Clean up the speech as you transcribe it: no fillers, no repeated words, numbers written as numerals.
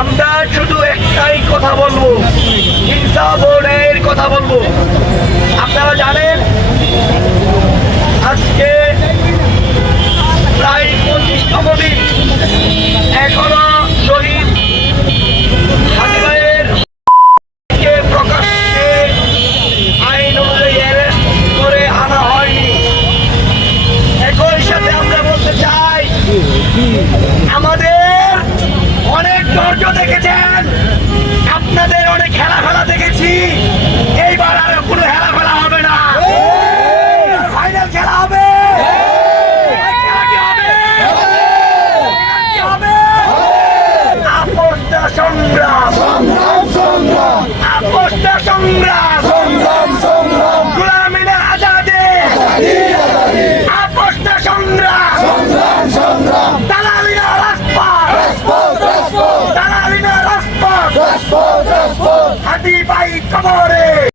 আমরা শুধু একটাই কথা বলবো, ইনসাফ ও ন্যায়ের কথা বলবো। আপনারা জানেন আজকে প্রায় 25তম দিন, এখনো শহীদ হাজি ভাইয়ের প্রকাশ্যে আইন অনুযায়ী অ্যারেস্ট করে আনা হয়নি। একই সাথে আমরা বলতে চাই, আমাদের অনেক ধৈর্য দেখেছেন, আপনাদের অনেক খেলা দেখেছি, এইবার আর কোনো খেলা হবে না। ফাইনাল খেলা হবে। আপোষটা সংগ্রাম, আপোষটা সংগ্রাম, গোলামিনা আজাদে, আপোষটা সংগ্রাম, দালালিনা রাজপথ, দালালিনা রাজপথ, হাতি ভাই কবরে,